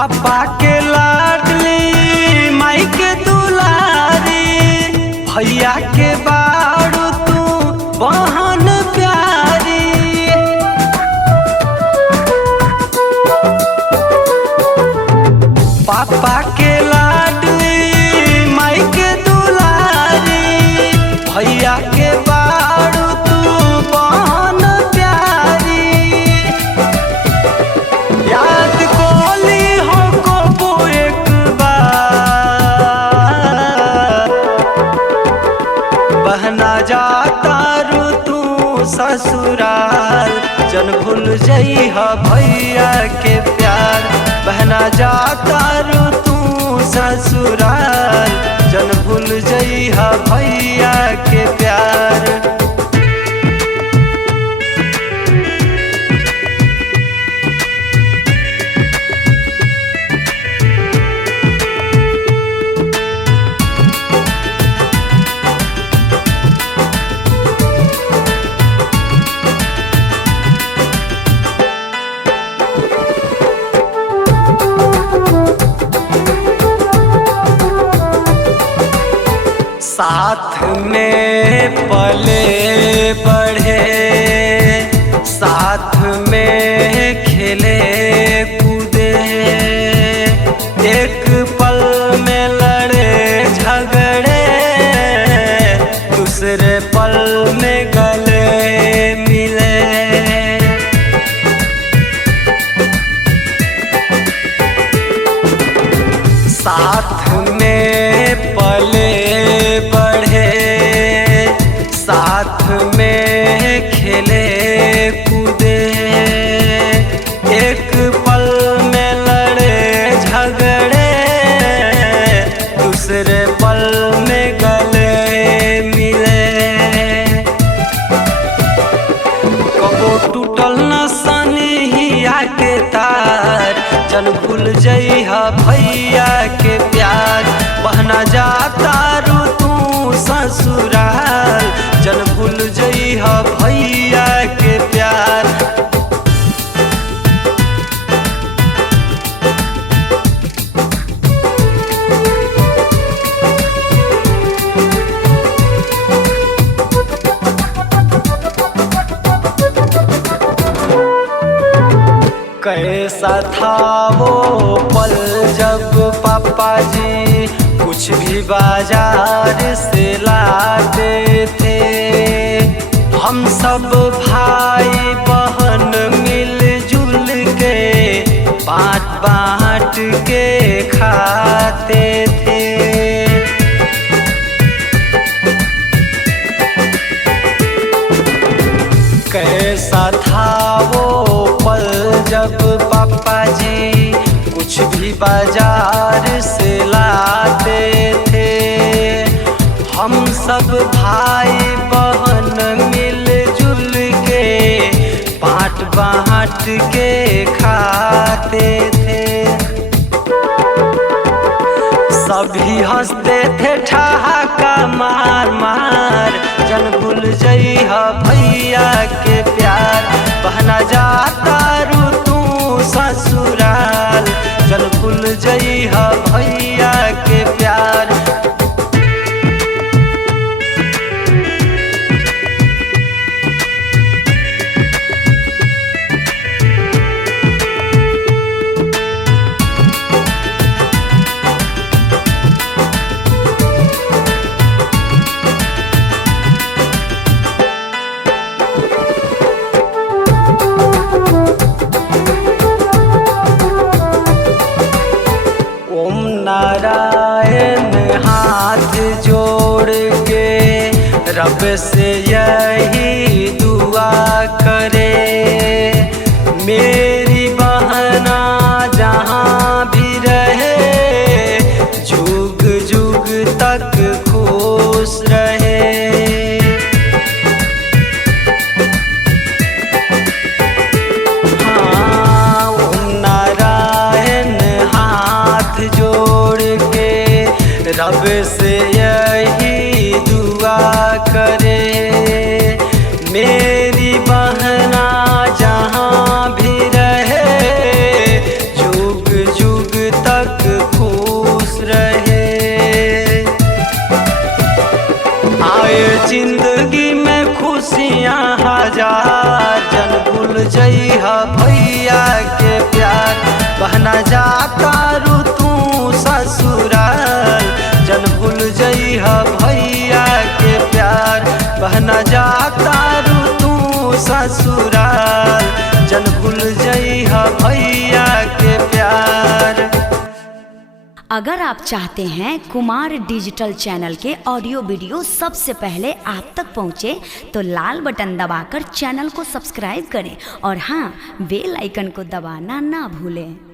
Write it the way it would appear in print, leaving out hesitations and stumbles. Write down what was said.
पापा के लाडली माई के दुलारी, भैया के बारू तू बहन प्यारी। पापा के लाडली माई के दुलारी, भैया के बारू तू बहन प्यारी। याद कोली हो को एक बार, बहना जाता रू तू ससुराल, जन भूल जइहा भैया के प्यार। बहना जाता रू तू ससुराल, जन भूल जइहा भैया के प्यार। साथ में पले बढ़े, साथ में खेले कूदे, एक पल में लड़े झगड़े, दूसरे पल में गले मिले। साथ में पले बढ़े, साथ में खेले कूदे, एक पल में लड़े झगड़े, दूसरे पल में गले मिले। कबो टूटल न सनहिया के तार, जन भूल जइहा भैया के प्यार। बहना जाता रू तू ससुराल, जन भूल जइहा भैया के प्यार। कैसा था वो पल जब पापा जी कुछ भी बाजार से लाते थे। हम सब भाई बहन मिलजुल के बाँट बाँट के खाते थे। कैसा था वो पल जब पापा जी कुछ भी बाजार से लाते थे। हम सब भाई बहन मिलजुल के बाँट बाँट के खाते थे। सभी हंसते थे ठहाका मार मार, जन भूल जइहा भैया के प्यार। बहना जाता रू तू ससुराल, जन भूल जइहा भैया के प्यार। नारायण हाथ जोड़ के रब से यही दुआ करे, मेरी बहना जहाँ भी रहे जुग जुग तक खुश रहे। हाँ, ओम नारायण हाथ जोड़ रब से यही दुआ करे, मेरी बहना जहाँ भी रहे खुशियाँ हजार, जन भूल जइहा भैया के प्यार। बहना जाता रू तू ससुराल, जन भूल जइहा भैया के प्यार। बहना जाता रू तू ससुराल, जन भूल जइहा भैया के प्यार। अगर आप चाहते हैं कुमार डिजिटल चैनल के ऑडियो वीडियो सबसे पहले आप तक पहुंचे तो लाल बटन दबाकर चैनल को सब्सक्राइब करें और हाँ, बेल आइकन को दबाना ना भूलें।